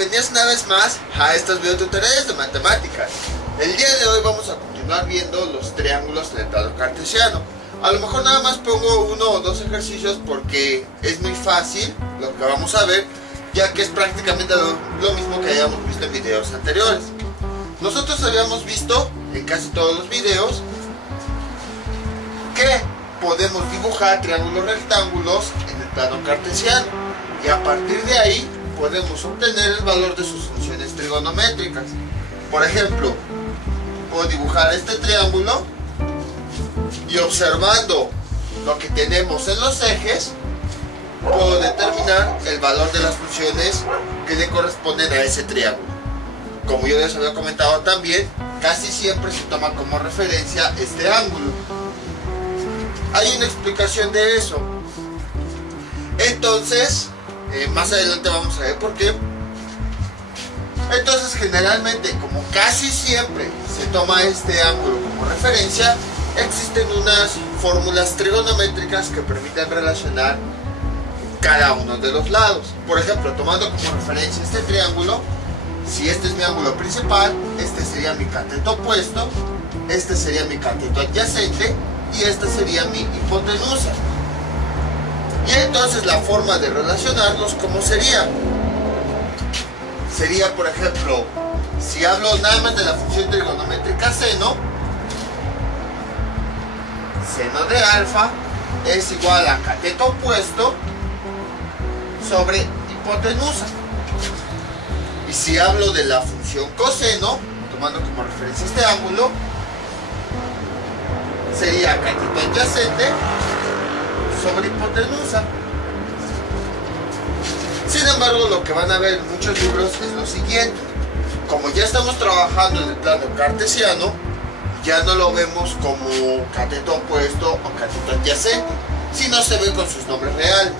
bienvenidos una vez más a estos videotutoriales de matemáticas. El día de hoy vamos a continuar viendo los triángulos del plano cartesiano. A lo mejor nada más pongo uno o dos ejercicios porque es muy fácil lo que vamos a ver, ya que es prácticamente lo mismo que hayamos visto en videos anteriores. Nosotros habíamos visto en casi todos los videos que podemos dibujar triángulos rectángulos en el plano cartesiano y a partir de ahí podemos obtener el valor de sus funciones trigonométricas. Por ejemplo, puedo dibujar este triángulo y observando lo que tenemos en los ejes puedo determinar el valor de las funciones que le corresponden a ese triángulo. Como yo les había comentado también, casi siempre se toma como referencia este ángulo. Hay una explicación de eso. Entonces, más adelante vamos a ver por qué. Entonces, generalmente, como casi siempre se toma este ángulo como referencia, existen unas fórmulas trigonométricas que permiten relacionar cada uno de los lados. Por ejemplo, tomando como referencia este triángulo, si este es mi ángulo principal, este sería mi cateto opuesto, este sería mi cateto adyacente y esta sería mi hipotenusa. Y entonces la forma de relacionarlos, ¿cómo sería? Sería, por ejemplo, si hablo nada más de la función trigonométrica seno de alfa es igual a cateto opuesto sobre hipotenusa. Y si hablo de la función coseno, tomando como referencia este ángulo, sería cateto adyacente sobre hipotenusa. Sin embargo, lo que van a ver en muchos libros es lo siguiente: como ya estamos trabajando en el plano cartesiano, ya no lo vemos como cateto opuesto o cateto adyacente, sino se ve con sus nombres reales.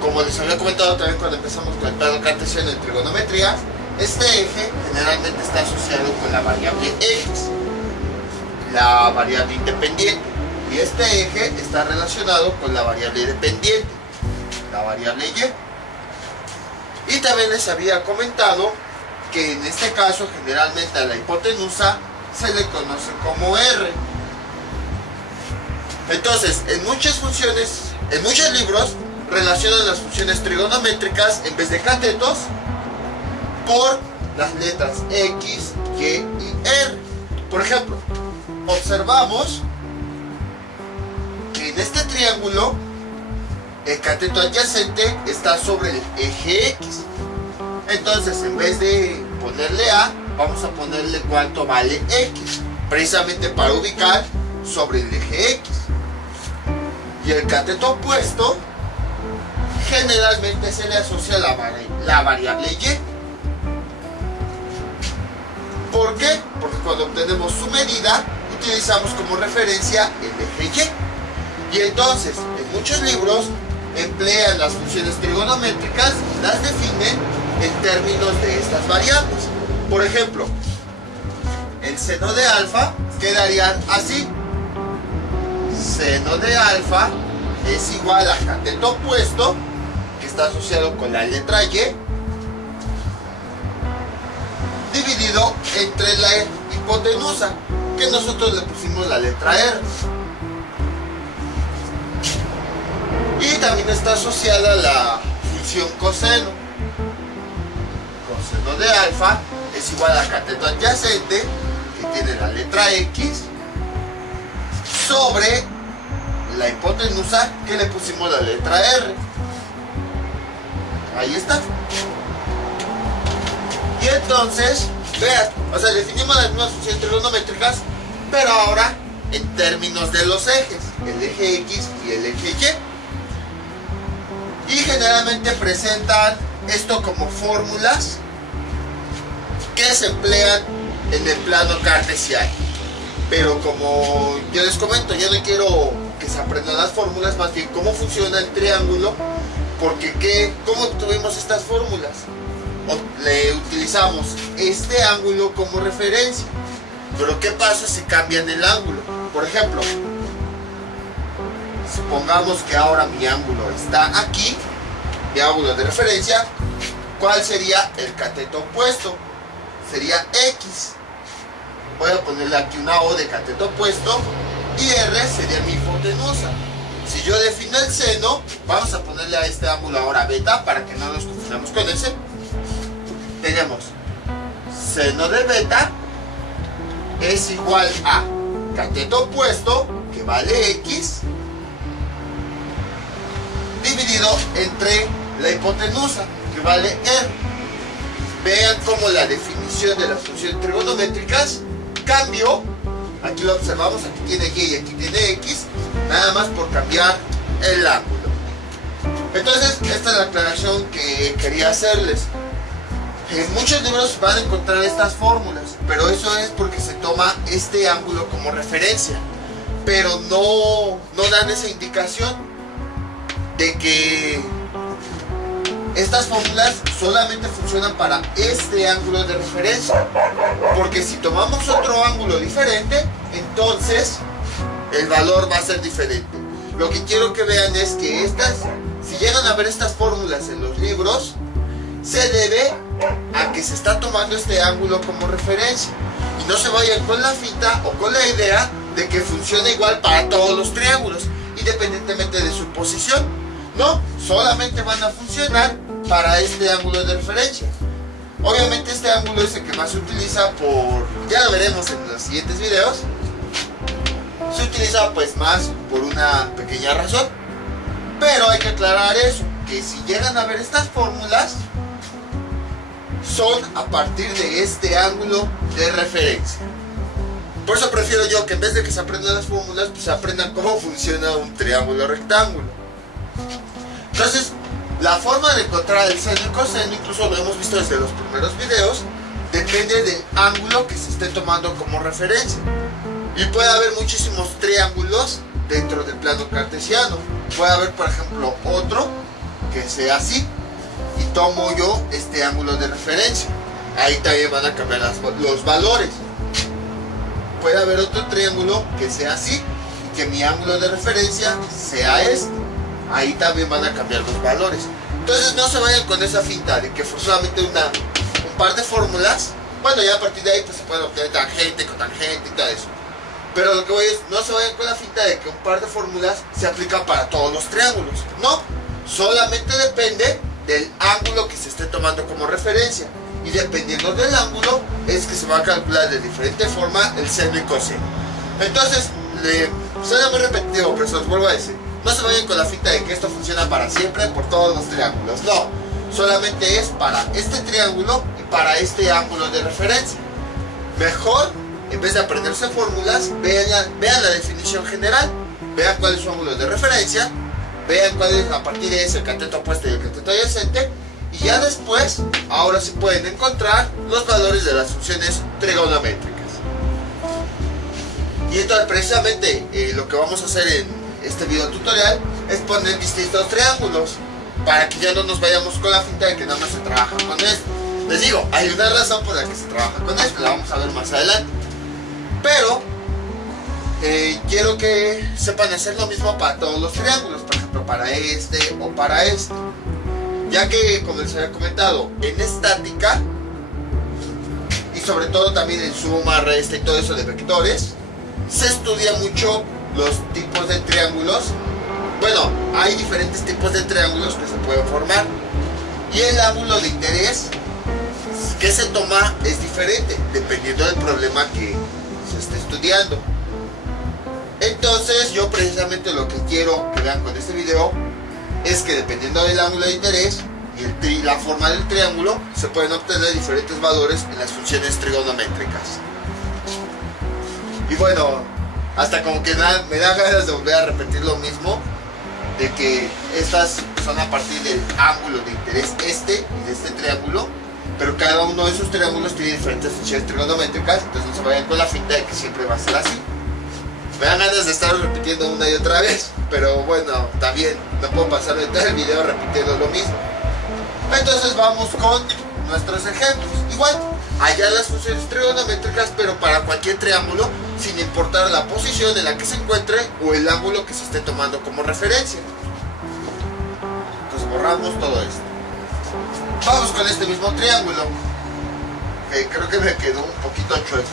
Como les había comentado también cuando empezamos con el plano cartesiano en trigonometría, este eje generalmente está asociado con la variable X, la variable independiente, y este eje está relacionado con la variable dependiente, la variable Y. Y también les había comentado que en este caso generalmente a la hipotenusa se le conoce como R. Entonces, en muchos libros relacionan las funciones trigonométricas en vez de catetos por las letras X, Y y R. Por ejemplo, observamos que en este triángulo el cateto adyacente está sobre el eje X. Entonces, en vez de ponerle A, vamos a ponerle cuánto vale X, precisamente para ubicar sobre el eje X. Y el cateto opuesto generalmente se le asocia a la variable Y. ¿Por qué? Porque cuando obtenemos su medida utilizamos como referencia el eje Y. Y entonces, en muchos libros emplean las funciones trigonométricas, las definen en términos de estas variables. Por ejemplo, el seno de alfa quedarían así: seno de alfa es igual a cateto opuesto, que está asociado con la letra Y, dividido entre la hipotenusa, que nosotros le pusimos la letra R. Y también está asociada a la función coseno. Coseno de alfa es igual a cateto adyacente, que tiene la letra X, sobre la hipotenusa, que le pusimos la letra R. Ahí está. Y entonces, vean, o sea, definimos las mismas funciones trigonométricas, pero ahora en términos de los ejes, el eje X y el eje Y. Y generalmente presentan esto como fórmulas que se emplean en el plano cartesiano. Pero como yo les comento, yo no quiero que se aprendan las fórmulas, más bien cómo funciona el triángulo, porque ¿cómo obtuvimos estas fórmulas? Le utilizamos este ángulo como referencia. Pero ¿qué pasa si cambian el ángulo? Por ejemplo, supongamos que ahora mi ángulo está aquí, mi ángulo de referencia, ¿Cuál sería el cateto opuesto? Sería X. Voy a ponerle aquí una O de cateto opuesto. Y R sería mi hipotenusa. Si yo defino el seno, vamos a ponerle a este ángulo ahora beta para que no nos confundamos con ese. Tenemos seno de beta es igual a cateto opuesto, que vale X, dividido entre la hipotenusa, que vale R. Vean cómo la definición de las funciones trigonométricas cambió. Aquí lo observamos, aquí tiene Y y aquí tiene X, nada más por cambiar el ángulo. Entonces, esta es la aclaración que quería hacerles. En muchos libros van a encontrar estas fórmulas, pero eso es porque se toma este ángulo como referencia. Pero no dan esa indicación de que estas fórmulas solamente funcionan para este ángulo de referencia. Porque si tomamos otro ángulo diferente, entonces el valor va a ser diferente. Lo que quiero que vean es que si llegan a ver estas fórmulas en los libros, se debe a que se está tomando este ángulo como referencia. Y no se vayan con la finta o con la idea de que funciona igual para todos los triángulos, independientemente de su posición. No, solamente van a funcionar para este ángulo de referencia. Obviamente este ángulo es el que más se utiliza ya lo veremos en los siguientes videos. Se utiliza pues más por una pequeña razón. Pero hay que aclarar eso, que si llegan a ver estas fórmulas, son a partir de este ángulo de referencia. Por eso prefiero yo que en vez de que se aprendan las fórmulas, pues se aprendan cómo funciona un triángulo rectángulo. Entonces, la forma de encontrar el seno y coseno, incluso lo hemos visto desde los primeros videos, depende del ángulo que se esté tomando como referencia. Y puede haber muchísimos triángulos dentro del plano cartesiano. Puede haber, por ejemplo, otro que sea así, y tomo yo este ángulo de referencia. Ahí también van a cambiar los valores. Puede haber otro triángulo que sea así, y que mi ángulo de referencia sea este. Ahí también van a cambiar los valores. Entonces no se vayan con esa finta de que forzosamente un par de fórmulas, bueno, ya a partir de ahí pues se puede obtener tangente, cotangente y todo eso. Pero lo que voy es, no se vayan con la finta de que un par de fórmulas se aplican para todos los triángulos. No, solamente depende del ángulo que se esté tomando como referencia. Y dependiendo del ángulo es que se va a calcular de diferente forma el seno y coseno. Entonces, suena muy repetitivo, pero se los vuelvo a decir. No se vayan con la finta de que esto funciona para siempre por todos los triángulos. No, solamente es para este triángulo y para este ángulo de referencia. Mejor, en vez de aprenderse fórmulas, vean la definición general. Vean cuál es su ángulo de referencia. Vean cuál es a partir de ese el cateto opuesto y el cateto adyacente. Y ya después, ahora sí pueden encontrar los valores de las funciones trigonométricas. Y entonces precisamente lo que vamos a hacer en este video tutorial es poner distintos triángulos para que ya no nos vayamos con la finta de que nada más se trabaja con esto. Les digo, hay una razón por la que se trabaja con esto, la vamos a ver más adelante. Pero quiero que sepan hacer lo mismo para todos los triángulos, por ejemplo para este o para este, ya que, como les había comentado, en estática y sobre todo también en suma, resta y todo eso de vectores, se estudia mucho los tipos de triángulos. Bueno, hay diferentes tipos de triángulos que se pueden formar, y el ángulo de interés que se toma es diferente dependiendo del problema que se esté estudiando. Entonces yo precisamente lo que quiero que vean con este video es que dependiendo del ángulo de interés y la forma del triángulo, se pueden obtener diferentes valores en las funciones trigonométricas. Y bueno, hasta como que me da ganas de volver a repetir lo mismo, de que estas son a partir del ángulo de interés este y de este triángulo, pero cada uno de esos triángulos tiene diferentes funciones trigonométricas. Entonces no se vayan con la finta de que siempre va a ser así. Me dan ganas de estar repitiendo una y otra vez, pero bueno, también no puedo pasarme todo el video repitiendo lo mismo. Entonces vamos con nuestros ejemplos. Igual, hallar las funciones trigonométricas, pero para cualquier triángulo, sin importar la posición en la que se encuentre o el ángulo que se esté tomando como referencia. Entonces borramos todo esto. Vamos con este mismo triángulo, que creo que me quedó un poquito chueco.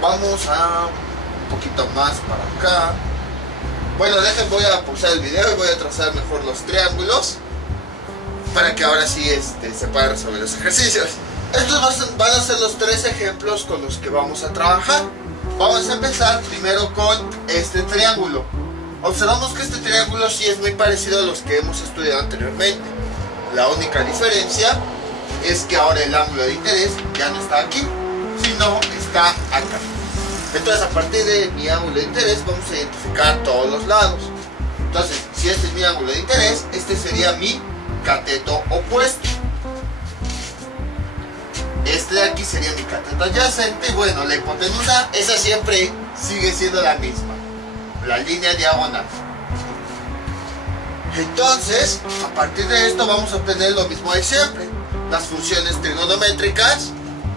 Vamos a un poquito más para acá. Bueno, voy a pausar el video y voy a trazar mejor los triángulos para que ahora sí se puedan resolver los ejercicios. Estos van a ser los 3 ejemplos con los que vamos a trabajar. Vamos a empezar primero con este triángulo. Observamos que este triángulo sí es muy parecido a los que hemos estudiado anteriormente. La única diferencia es que ahora el ángulo de interés ya no está aquí, sino está acá. Entonces, a partir de mi ángulo de interés vamos a identificar todos los lados. Entonces, si este es mi ángulo de interés, este sería mi cateto opuesto. Este de aquí sería mi cateto adyacente. Y bueno, la hipotenusa, esa siempre sigue siendo la misma, la línea diagonal. Entonces, a partir de esto vamos a obtener lo mismo de siempre: las funciones trigonométricas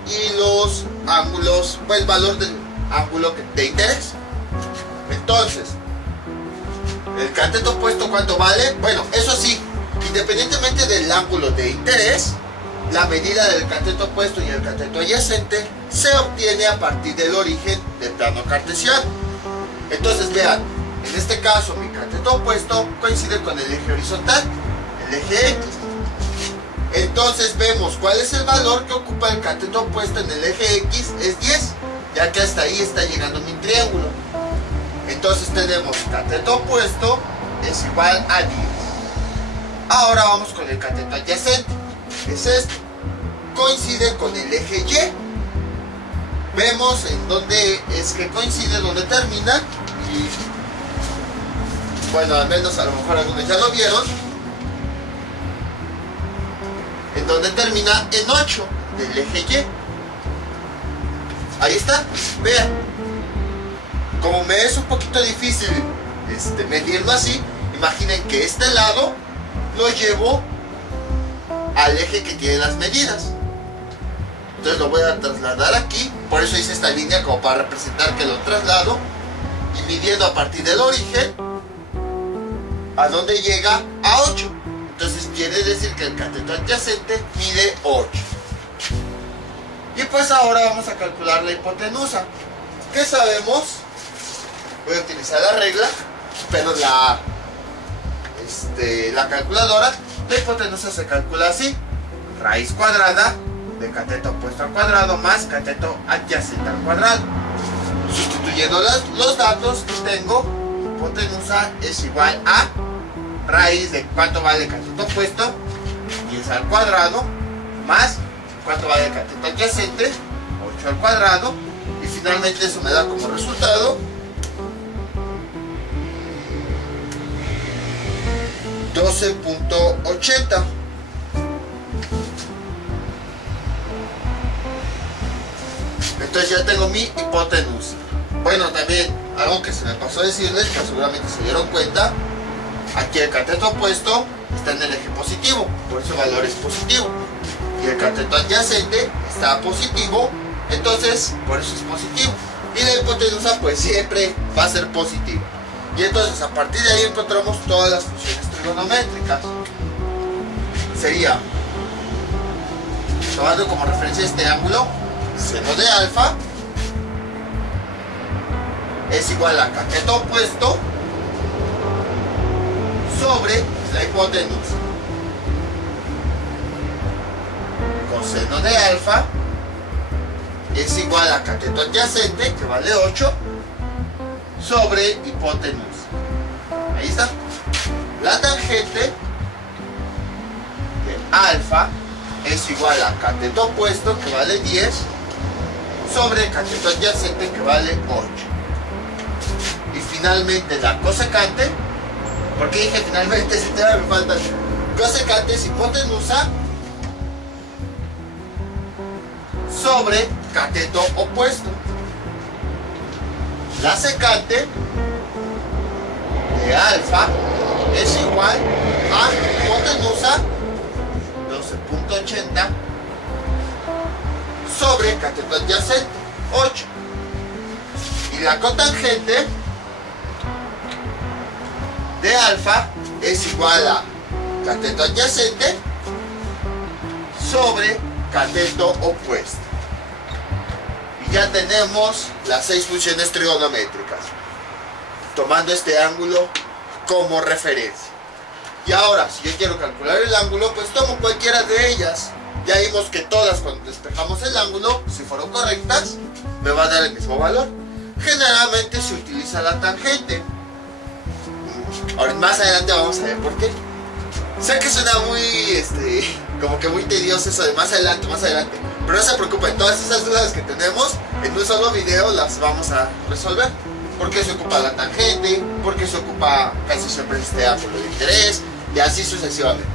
y los ángulos, el valor del ángulo de interés. Entonces, el cateto opuesto, ¿cuánto vale? Bueno, eso sí, independientemente del ángulo de interés, la medida del cateto opuesto y el cateto adyacente se obtiene a partir del origen del plano cartesiano. Entonces vean, en este caso mi cateto opuesto coincide con el eje horizontal, el eje X. Entonces vemos cuál es el valor que ocupa el cateto opuesto en el eje X, es 10, ya que hasta ahí está llegando mi triángulo. Entonces tenemos cateto opuesto es igual a 10. Ahora vamos con el cateto adyacente, es este, coincide con el eje Y. Vemos en dónde es que coincide, dónde termina, y bueno, al menos a lo mejor algunos ya lo vieron, en donde termina en 8 del eje Y. Ahí está, vean. Como me es un poquito difícil medirlo así, imaginen que este lado lo llevo al eje que tiene las medidas. Entonces lo voy a trasladar aquí, por eso hice esta línea como para representar que lo traslado, y midiendo a partir del origen a donde llega a 8. Entonces quiere decir que el cateto adyacente mide 8. Y pues ahora vamos a calcular la hipotenusa. ¿Qué sabemos? Voy a utilizar la regla, pero la calculadora. La hipotenusa se calcula así: raíz cuadrada de cateto opuesto al cuadrado más cateto adyacente al cuadrado. Sustituyendo los datos que tengo, hipotenusa es igual a raíz de cuánto vale el cateto opuesto, 10 al cuadrado, más cuánto vale el cateto adyacente, 8 al cuadrado, y finalmente eso me da como resultado 12.80. Entonces ya tengo mi hipotenusa. Bueno, también algo que se me pasó a decirles, que seguramente se dieron cuenta, aquí el cateto opuesto está en el eje positivo, por eso el valor es positivo, y el cateto adyacente está positivo, entonces por eso es positivo, y la hipotenusa pues siempre va a ser positiva. Y entonces a partir de ahí encontramos todas las funciones trigonométricas. Sería, tomando como referencia este ángulo, seno de alfa es igual a cateto opuesto sobre la hipotenusa. Coseno de alfa es igual a cateto adyacente, que vale 8, sobre hipotenusa. Ahí está. La tangente de alfa es igual a cateto opuesto, que vale 10, sobre cateto adyacente, que vale 8. Y finalmente la cosecante, porque dije finalmente, si te me falta, cosecante es hipotenusa sobre cateto opuesto. La secante de alfa es igual a hipotenusa 12.80 sobre cateto adyacente, 8. Y la cotangente de alfa es igual a cateto adyacente sobre cateto opuesto. Y ya tenemos las 6 funciones trigonométricas, tomando este ángulo como referencia. Y ahora, si yo quiero calcular el ángulo, pues tomo cualquiera de ellas. Ya vimos que todas, cuando despejamos el ángulo, si fueron correctas, me va a dar el mismo valor. Generalmente se utiliza la tangente. Ahora, más adelante vamos a ver por qué. Sé que suena muy, como que muy tedioso eso de más adelante. Pero no se preocupen, todas esas dudas que tenemos en un solo video las vamos a resolver. ¿Por qué se ocupa la tangente? ¿Por qué se ocupa casi siempre este ángulo de interés? Y así sucesivamente.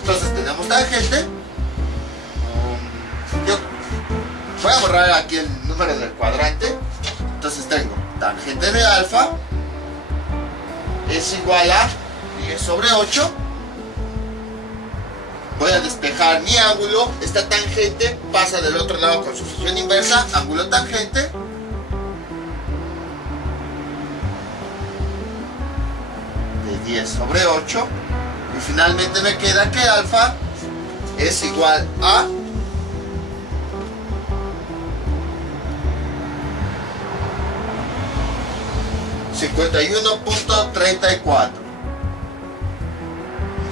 Entonces tenemos tangente. Yo voy a borrar aquí el número del cuadrante. Entonces tengo tangente de alfa es igual a 10 sobre 8. Voy a despejar mi ángulo. Esta tangente pasa del otro lado con su función inversa, ángulo tangente. De 10 sobre 8. Y finalmente me queda que alfa es igual a 51.34.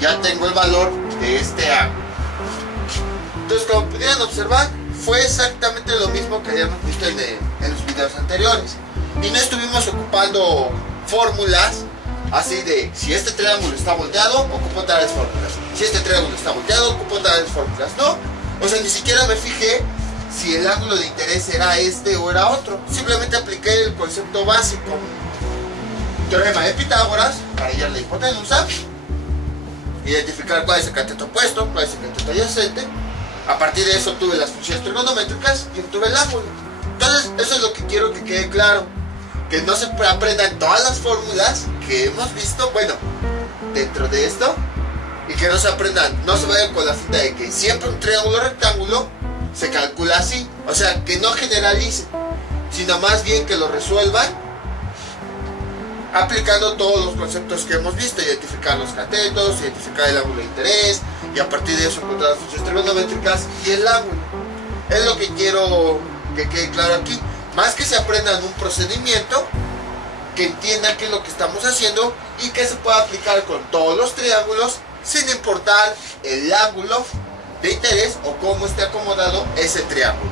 Ya tengo el valor de este ángulo. Entonces, como pudieron observar, fue exactamente lo mismo que habíamos visto en los videos anteriores. Y no estuvimos ocupando fórmulas así de si este triángulo está volteado, ocupo tales fórmulas. Si este triángulo está volteado, ocupo tales fórmulas. No, o sea, ni siquiera me fijé si el ángulo de interés era este o era otro. Simplemente apliqué el concepto básico. Teorema de Pitágoras para hallar la hipotenusa, identificar cuál es el cateto opuesto, cuál es el cateto adyacente. A partir de eso obtuve las funciones trigonométricas y obtuve el ángulo. Entonces, eso es lo que quiero que quede claro, que no se aprendan todas las fórmulas que hemos visto, bueno, dentro de esto, y que no se aprendan, no se vayan con la finta de que siempre un triángulo rectángulo se calcula así. O sea, que no generalicen, sino más bien que lo resuelvan aplicando todos los conceptos que hemos visto: identificar los catetos, identificar el ángulo de interés, y a partir de eso encontrar las funciones trigonométricas y el ángulo. Es lo que quiero que quede claro aquí. Más que se aprendan un procedimiento, que entiendan qué es lo que estamos haciendo y que se pueda aplicar con todos los triángulos sin importar el ángulo de interés o cómo esté acomodado ese triángulo.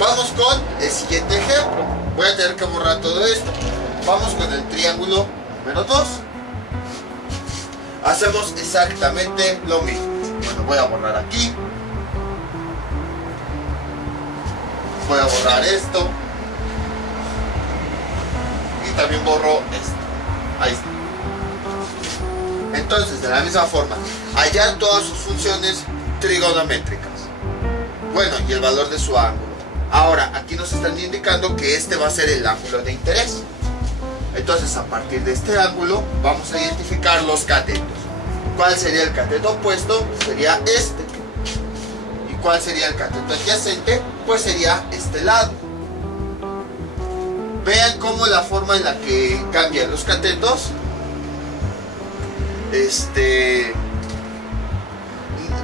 Vamos con el siguiente ejemplo. Voy a tener que borrar todo esto. Vamos con el triángulo número 2. Hacemos exactamente lo mismo. Bueno, voy a borrar aquí. Voy a borrar esto. Y también borro esto. Ahí está. Entonces, de la misma forma, hallar todas sus funciones trigonométricas. Bueno, y el valor de su ángulo. Ahora, aquí nos están indicando que este va a ser el ángulo de interés. Entonces, a partir de este ángulo vamos a identificar los catetos. ¿Cuál sería el cateto opuesto? Sería este. ¿Y cuál sería el cateto adyacente? Pues sería este lado. Vean cómo la forma en la que cambian los catetos.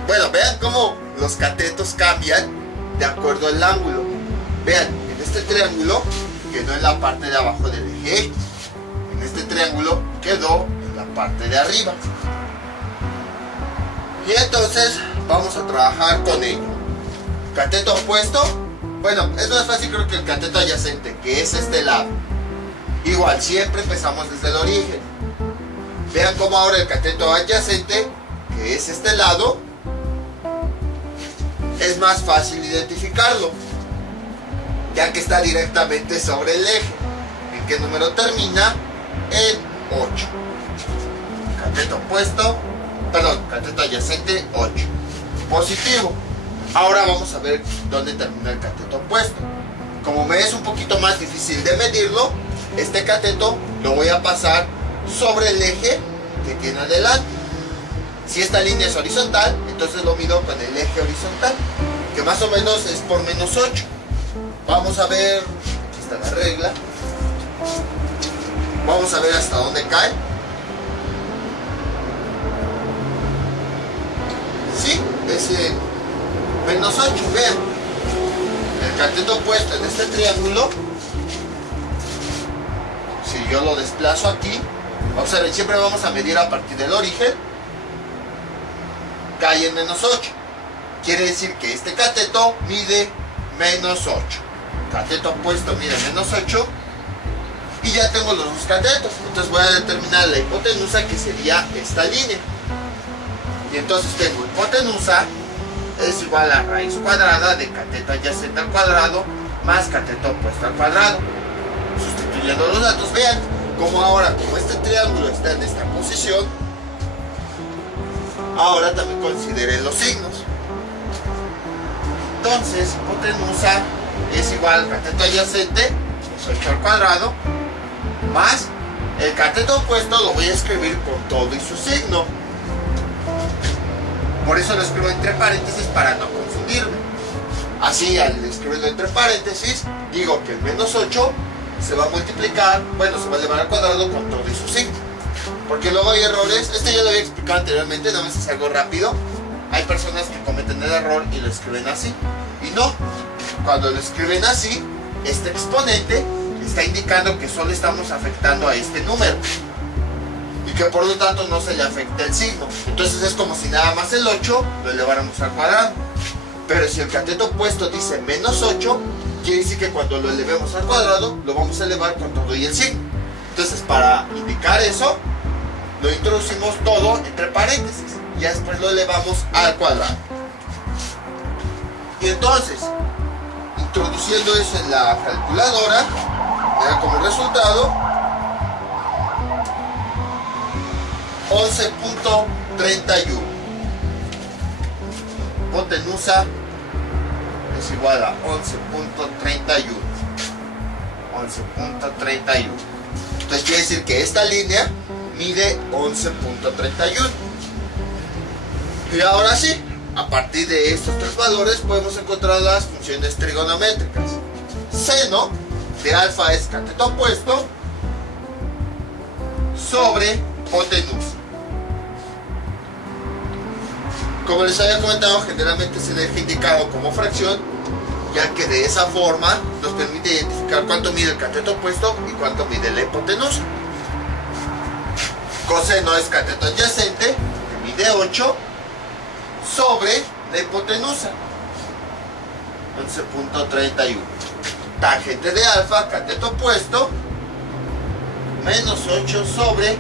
Bueno, vean cómo los catetos cambian de acuerdo al ángulo. Vean, en este triángulo quedó en la parte de abajo del eje X. En este triángulo quedó en la parte de arriba. Y entonces vamos a trabajar con ello. Cateto opuesto. Bueno, es más fácil creo que el cateto adyacente, que es este lado. Igual, siempre empezamos desde el origen. Vean cómo ahora el cateto adyacente, que es este lado, es más fácil identificarlo, ya que está directamente sobre el eje. ¿En qué número termina? En 8. Cateto opuesto, perdón, cateto adyacente 8. Positivo. Ahora vamos a ver dónde termina el cateto opuesto. Como me es un poquito más difícil de medirlo, este cateto lo voy a pasar sobre el eje que tiene adelante. Si esta línea es horizontal, entonces lo mido con el eje horizontal, que más o menos es por menos 8. Vamos a ver, aquí está la regla. Vamos a ver hasta dónde cae. ese menos 8. Vean, el cateto opuesto en este triángulo, si yo lo desplazo aquí, observen, siempre vamos a medir a partir del origen, cae en menos 8. Quiere decir que este cateto mide menos 8. Cateto opuesto mide menos 8. Y ya tengo los dos catetos. Entonces voy a determinar la hipotenusa, que sería esta línea. Y entonces tengo hipotenusa es igual a raíz cuadrada de cateto adyacente al cuadrado más cateto opuesto al cuadrado. Sustituyendo los datos, vean como ahora, como este triángulo está en esta posición, ahora también consideren los signos. Entonces, hipotenusa es igual al cateto adyacente, es 8 al cuadrado, más el cateto opuesto lo voy a escribir con todo y su signo. Por eso lo escribo entre paréntesis para no confundirme. Así, al escribirlo entre paréntesis, digo que el menos 8 se va a multiplicar, bueno, se va a elevar al cuadrado con todo y su signo. Porque luego hay errores, este ya lo había explicado anteriormente, nada más es algo rápido. Hay personas que cometen el error y lo escriben así. Y no, cuando lo escriben así, este exponente está indicando que solo estamos afectando a este número. Y que por lo tanto no se le afecta el signo. Entonces es como si nada más el 8 lo eleváramos al cuadrado. Pero si el cateto opuesto dice menos 8, quiere decir que cuando lo elevemos al cuadrado, lo vamos a elevar con todo y el signo. Entonces, para indicar eso, lo introducimos todo entre paréntesis. Y después lo elevamos al cuadrado. Y entonces, introduciendo eso en la calculadora, me da como resultado 11.31. Hipotenusa es igual a 11.31. 11.31. Entonces quiere decir que esta línea mide 11.31. Y ahora sí, a partir de estos tres valores podemos encontrar las funciones trigonométricas. Seno de alfa es cateto opuesto sobre hipotenusa. Como les había comentado, generalmente se deja indicado como fracción, ya que de esa forma nos permite identificar cuánto mide el cateto opuesto y cuánto mide la hipotenusa. Coseno es cateto adyacente, que mide 8, sobre la hipotenusa, 11.31. Tangente de alfa, cateto opuesto, menos 8 sobre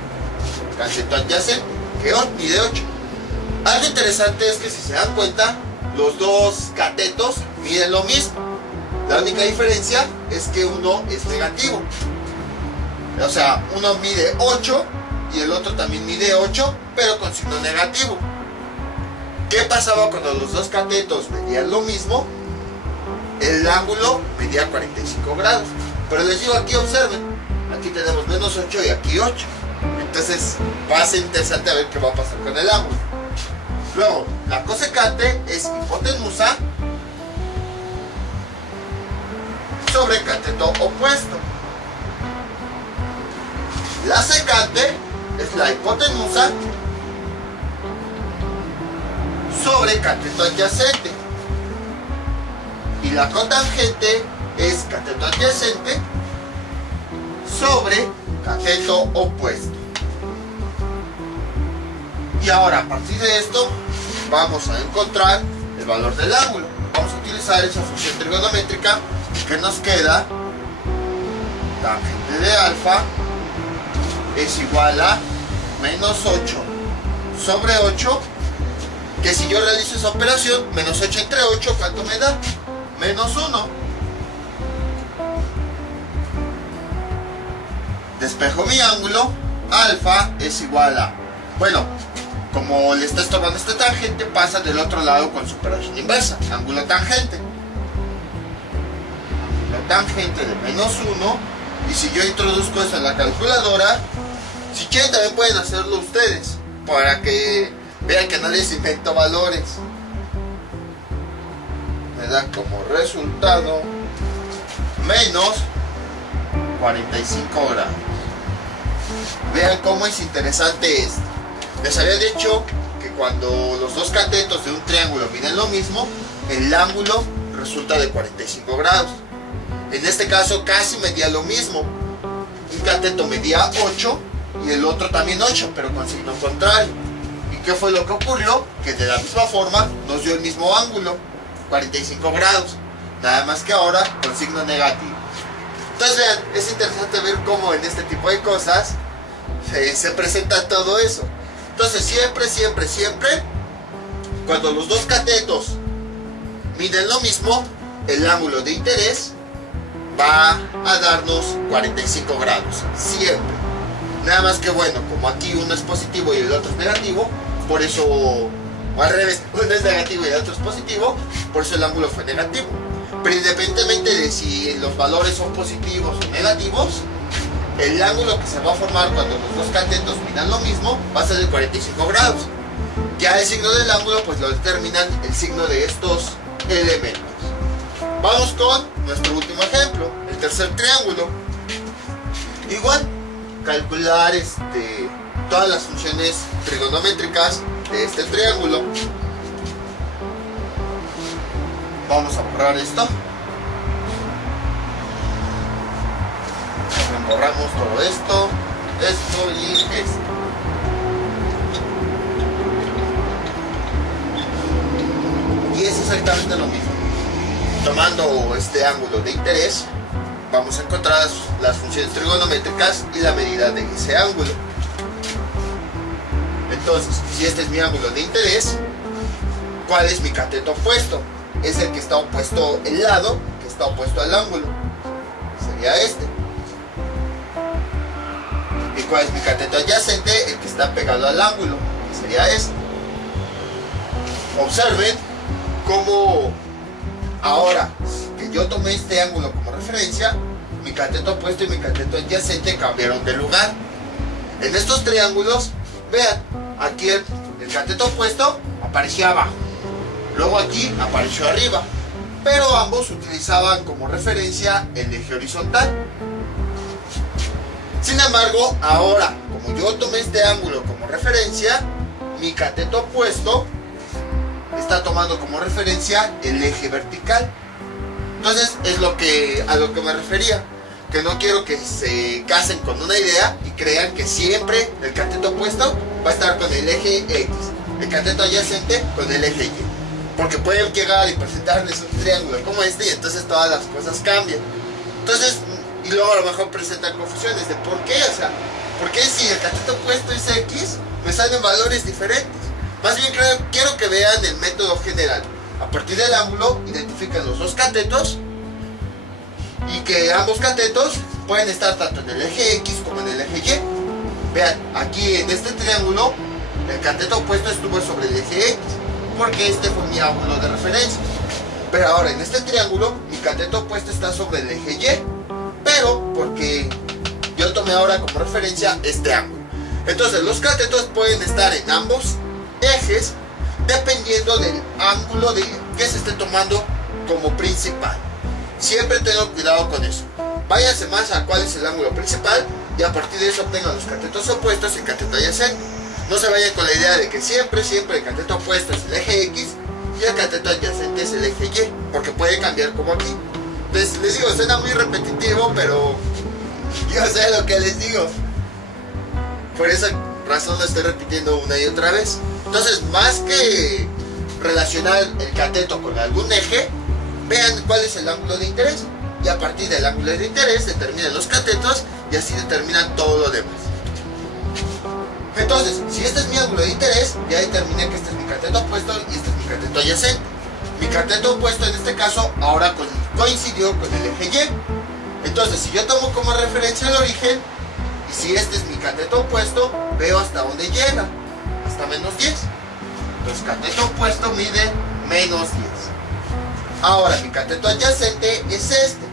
cateto adyacente, que mide 8. Algo interesante es que, si se dan cuenta, los dos catetos miden lo mismo. La única diferencia es que uno es negativo. O sea, uno mide 8 y el otro también mide 8, pero con signo negativo. ¿Qué pasaba cuando los dos catetos medían lo mismo? El ángulo medía 45 grados. Pero les digo, aquí observen, aquí tenemos menos 8 y aquí 8. Entonces va a ser interesante a ver qué va a pasar con el ángulo. Luego, la cosecante es hipotenusa sobre cateto opuesto. La secante es la hipotenusa sobre cateto adyacente. Y la cotangente es cateto adyacente sobre cateto opuesto. Y ahora, a partir de esto, vamos a encontrar el valor del ángulo. Vamos a utilizar esa función trigonométrica que nos queda. Tangente de alfa es igual a menos 8 sobre 8, que si yo realizo esa operación, menos 8 entre 8, ¿cuánto me da? Menos 1. Despejo mi ángulo, alfa es igual a, bueno, como le está estorbando este tangente, pasa del otro lado con su operación inversa, ángulo tangente. Ángulo tangente de menos 1, y si yo introduzco eso en la calculadora, si quieren también pueden hacerlo ustedes, para que vean que no les invento valores. Me da como resultado menos 45 grados. Vean cómo es interesante esto. Les había dicho que cuando los dos catetos de un triángulo miden lo mismo, el ángulo resulta de 45 grados. En este caso casi medía lo mismo. Un cateto medía 8 y el otro también 8, pero con signo contrario. ¿Y qué fue lo que ocurrió? Que de la misma forma nos dio el mismo ángulo, 45 grados. Nada más que ahora con signo negativo. Entonces vean, es interesante ver cómo en este tipo de cosas se presenta todo eso. Entonces siempre, cuando los dos catetos miden lo mismo, el ángulo de interés va a darnos 45 grados, siempre. Nada más que bueno, como aquí uno es positivo y el otro es negativo, por eso, o al revés, uno es negativo y el otro es positivo, por eso el ángulo fue negativo. Pero independientemente de si los valores son positivos o negativos, el ángulo que se va a formar cuando los dos catetos midan lo mismo va a ser de 45 grados. Ya el signo del ángulo pues lo determinan el signo de estos elementos. Vamos con nuestro último ejemplo, el tercer triángulo. Igual, calcular todas las funciones trigonométricas de este triángulo. Vamos a borrar esto. Borramos todo esto y esto. Y es exactamente lo mismo. Tomando este ángulo de interés, vamos a encontrar las funciones trigonométricas y la medida de ese ángulo. Entonces, si este es mi ángulo de interés, ¿cuál es mi cateto opuesto? Es el que está opuesto, el lado que está opuesto al ángulo. Sería este. ¿Y cuál es mi cateto adyacente? El que está pegado al ángulo, que sería este. Observen cómo ahora que yo tomé este ángulo como referencia, mi cateto opuesto y mi cateto adyacente cambiaron de lugar. En estos triángulos, vean, aquí el cateto opuesto aparecía abajo, luego aquí apareció arriba, pero ambos utilizaban como referencia el eje horizontal. Sin embargo, ahora, como yo tomé este ángulo como referencia, mi cateto opuesto está tomando como referencia el eje vertical. Entonces es a lo que me refería, que no quiero que se casen con una idea y crean que siempre el cateto opuesto va a estar con el eje X, el cateto adyacente con el eje Y, porque pueden llegar y presentarles un triángulo como este y entonces todas las cosas cambian. Entonces, y luego a lo mejor presentan confusiones de por qué, o sea, ¿por qué si el cateto opuesto es X me salen valores diferentes? Más bien quiero que vean el método general. A partir del ángulo identifican los dos catetos y que ambos catetos pueden estar tanto en el eje X como en el eje Y. Vean, aquí en este triángulo el cateto opuesto estuvo sobre el eje X porque este fue mi ángulo de referencia. Pero ahora en este triángulo mi cateto opuesto está sobre el eje Y, pero porque yo tomé ahora como referencia este ángulo. Entonces los catetos pueden estar en ambos ejes dependiendo del ángulo que se esté tomando como principal. Siempre tengo cuidado con eso. Váyanse más a cuál es el ángulo principal y a partir de eso obtengan los catetos opuestos y el cateto adyacente. No se vayan con la idea de que siempre el cateto opuesto es el eje X y el cateto adyacente es el eje Y, porque puede cambiar como aquí. Les digo, suena muy repetitivo, pero yo sé lo que les digo. Por esa razón lo estoy repitiendo una y otra vez. Entonces, más que relacionar el cateto con algún eje, vean cuál es el ángulo de interés. Y a partir del ángulo de interés determinan los catetos y así determinan todo lo demás. Entonces, si este es mi ángulo de interés, ya determiné que este es mi cateto opuesto y este es mi cateto adyacente. Mi cateto opuesto en este caso ahora coincidió con el eje Y. Entonces, si yo tomo como referencia el origen, y si este es mi cateto opuesto, veo hasta dónde llega, hasta menos 10. Entonces, cateto opuesto mide menos 10. Ahora, mi cateto adyacente es este,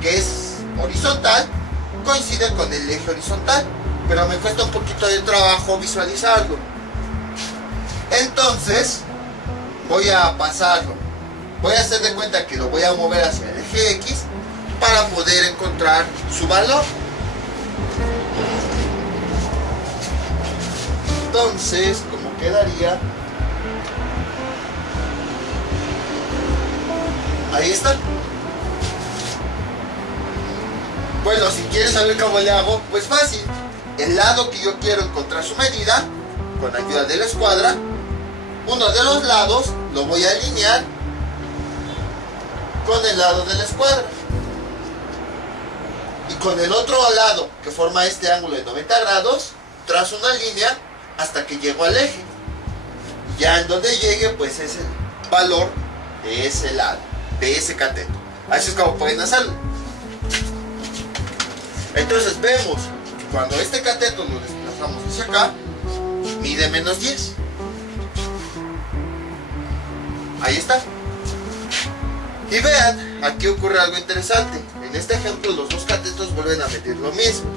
que es horizontal, coincide con el eje horizontal, pero me cuesta un poquito de trabajo visualizarlo. Entonces, voy a pasarlo. Voy a hacer de cuenta que lo voy a mover hacia el eje X para poder encontrar su valor. Entonces, como quedaría. Ahí está. Bueno, si quieres saber cómo le hago, pues fácil. El lado que yo quiero encontrar su medida, con ayuda de la escuadra, uno de los lados lo voy a alinear con el lado de la escuadra. Y con el otro lado, que forma este ángulo de 90 grados, trazo una línea hasta que llego al eje. Ya en donde llegue, pues es el valor de ese lado, de ese cateto. Así es como pueden hacerlo. Entonces vemos que cuando este cateto lo desplazamos hacia acá, mide menos 10. Ahí está. Y vean, aquí ocurre algo interesante. En este ejemplo los dos catetos vuelven a medir lo mismo.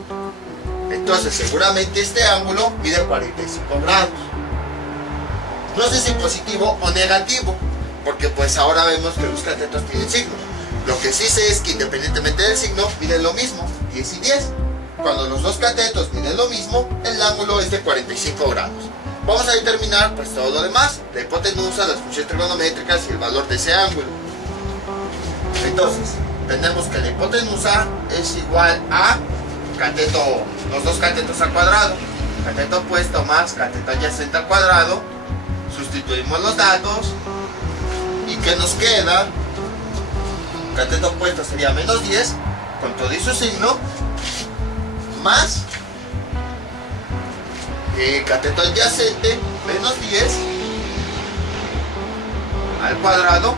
Entonces seguramente este ángulo mide 45 grados. No sé si positivo o negativo, porque pues ahora vemos que los catetos tienen signo. Lo que sí sé es que independientemente del signo, miden lo mismo, 10 y 10. Cuando los dos catetos miden lo mismo, el ángulo es de 45 grados. Vamos a determinar pues todo lo demás, la hipotenusa, las funciones trigonométricas y el valor de ese ángulo. Entonces, tenemos que la hipotenusa es igual a cateto, los dos catetos al cuadrado, cateto opuesto más cateto adyacente al cuadrado. Sustituimos los datos y ¿qué nos queda? Cateto opuesto sería menos 10 con todo y su signo, más cateto adyacente menos 10 al cuadrado.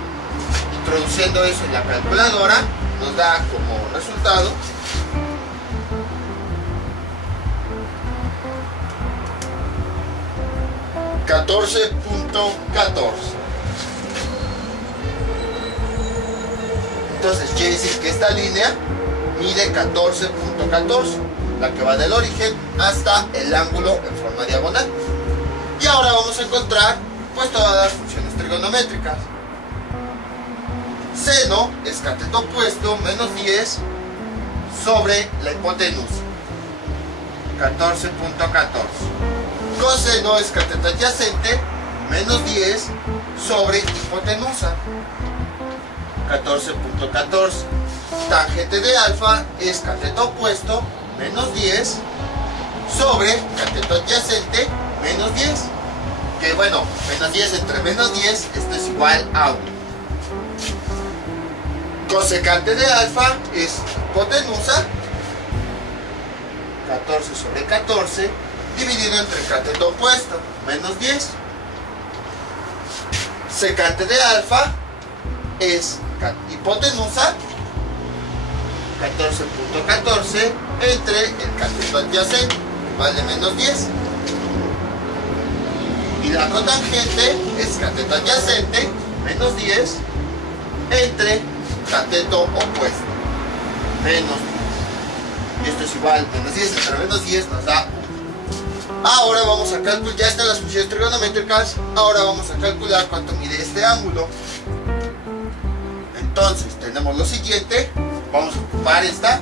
Introduciendo eso en la calculadora nos da como resultado 14.14. Entonces quiere decir que esta línea mide 14.14, la que va del origen hasta el ángulo en forma diagonal. Y ahora vamos a encontrar pues todas las funciones trigonométricas. Seno es cateto opuesto menos 10 sobre la hipotenusa, 14.14. Coseno es cateto adyacente menos 10 sobre hipotenusa, 14.14. Tangente de alfa es cateto opuesto menos 10 sobre cateto adyacente menos 10. Que bueno, menos 10 entre menos 10, esto es igual a 1. Cosecante de alfa es hipotenusa, 14 sobre 14, dividido entre el cateto opuesto, menos 10. Secante de alfa es hipotenusa, 14.14, entre el cateto adyacente, vale menos 10. Y la cotangente es cateto adyacente, menos 10, entre cateto opuesto, menos 10. Y esto es igual, menos 10 entre menos 10 nos da 1. Ahora vamos a calcular, ya están las funciones trigonométricas, ahora vamos a calcular cuánto mide este ángulo. Entonces tenemos lo siguiente, vamos a ocupar esta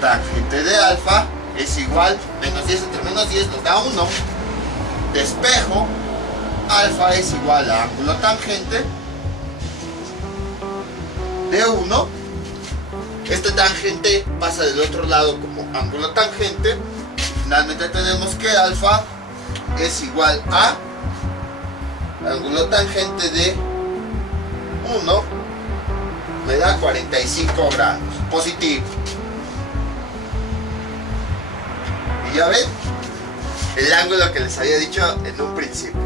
tangente de alfa es igual, menos 10 entre menos 10 nos da 1. Despejo, alfa es igual a ángulo tangente de 1. Este tangente pasa del otro lado como ángulo tangente. Finalmente tenemos que alfa es igual a ángulo tangente de 1, me da 45 grados, positivo. Y ya ven, el ángulo que les había dicho en un principio.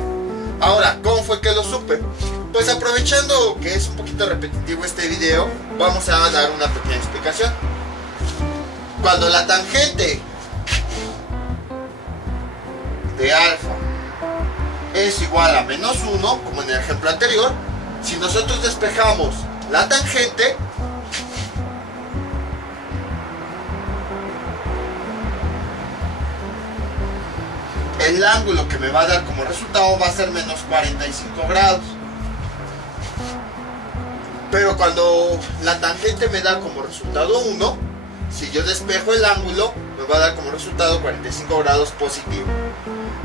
Ahora, ¿cómo fue que lo supe? Pues aprovechando que es un poquito repetitivo este video, vamos a dar una pequeña explicación. Cuando la tangente de alfa es igual a menos 1, como en el ejemplo anterior, si nosotros despejamos la tangente, el ángulo que me va a dar como resultado va a ser menos 45 grados. Pero cuando la tangente me da como resultado 1, si yo despejo el ángulo, nos va a dar como resultado 45 grados positivo.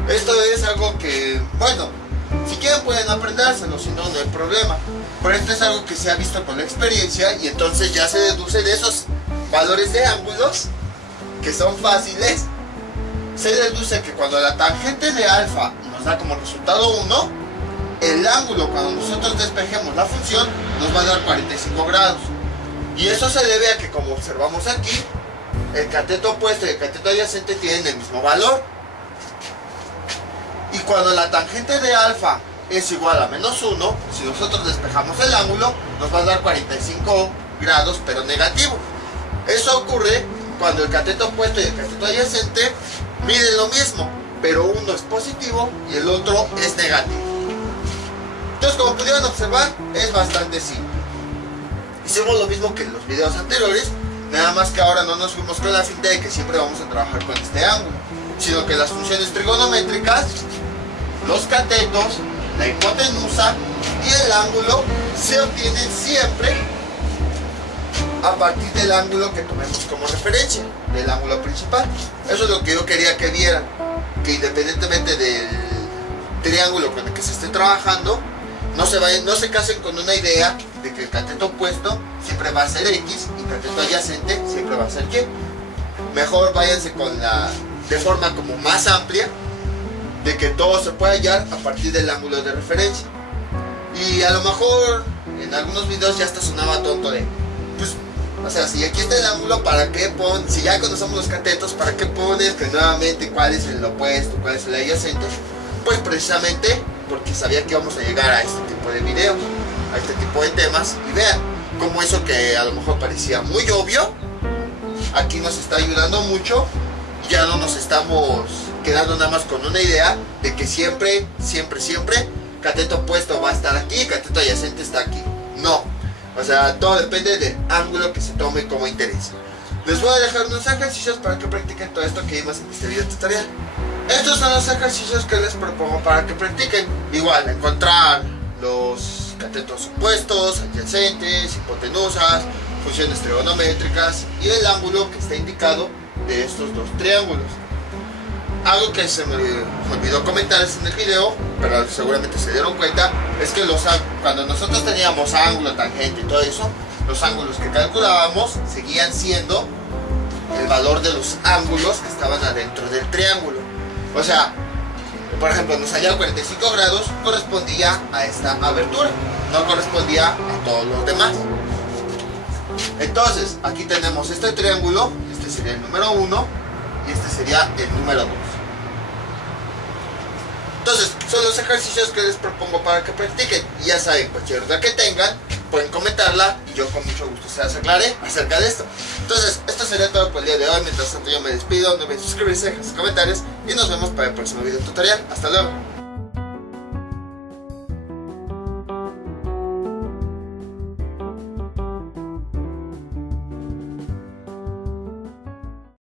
Esto es algo que, bueno, si quieren pueden aprendérselo, si no, no hay problema. Pero esto es algo que se ha visto con la experiencia y entonces ya se deduce de esos valores de ángulos que son fáciles. Se deduce que cuando la tangente de alfa nos da como resultado 1, el ángulo cuando nosotros despejemos la función nos va a dar 45 grados. Y eso se debe a que, como observamos aquí, el cateto opuesto y el cateto adyacente tienen el mismo valor. Y cuando la tangente de alfa es igual a menos 1, si nosotros despejamos el ángulo, nos va a dar 45 grados, pero negativo. Eso ocurre cuando el cateto opuesto y el cateto adyacente miden lo mismo, pero uno es positivo y el otro es negativo. Entonces, como pudieron observar, es bastante simple. Hicimos lo mismo que en los videos anteriores, nada más que ahora no nos fuimos con la finta de que siempre vamos a trabajar con este ángulo, sino que las funciones trigonométricas, los catetos, la hipotenusa y el ángulo se obtienen siempre a partir del ángulo que tomemos como referencia, del ángulo principal. Eso es lo que yo quería que vieran, que independientemente del triángulo con el que se esté trabajando, no se casen con una idea de que el cateto opuesto siempre va a ser X y el cateto adyacente siempre va a ser Y. Mejor váyanse con de forma como más amplia, de que todo se puede hallar a partir del ángulo de referencia. Y a lo mejor en algunos videos ya hasta sonaba tonto de, pues, o sea, si aquí está el ángulo, ¿para qué pones? Si ya conocemos los catetos, ¿para qué pones que nuevamente cuál es el opuesto, cuál es el adyacente? Pues precisamente porque sabía que íbamos a llegar a este tipo de videos, a este tipo de temas, y vean cómo eso que a lo mejor parecía muy obvio, aquí nos está ayudando mucho. Ya no nos estamos quedando nada más con una idea de que siempre cateto opuesto va a estar aquí, cateto adyacente está aquí. No, o sea, todo depende del ángulo que se tome como interés. Les voy a dejar unos ejercicios para que practiquen todo esto que vimos en este video tutorial. Estos son los ejercicios que les propongo para que practiquen. Igual, encontrar los catetos opuestos, adyacentes, hipotenusas, funciones trigonométricas y el ángulo que está indicado de estos dos triángulos. Algo que se me olvidó comentarles en el video, pero seguramente se dieron cuenta, es que cuando nosotros teníamos ángulo, tangente y todo eso, los ángulos que calculábamos seguían siendo el valor de los ángulos que estaban adentro del triángulo. O sea, por ejemplo, nos salía 45 grados, correspondía a esta abertura, no correspondía a todos los demás. Entonces, aquí tenemos este triángulo, este sería el número 1 y este sería el número 2. Entonces, son los ejercicios que les propongo para que practiquen. Y ya saben, cualquier duda que tengan, pueden comentarla y yo con mucho gusto se las aclaré acerca de esto. Entonces, esto sería todo por el día de hoy. Mientras tanto, yo me despido, no olviden suscribirse, dejar sus comentarios y nos vemos para el próximo video tutorial. Hasta luego.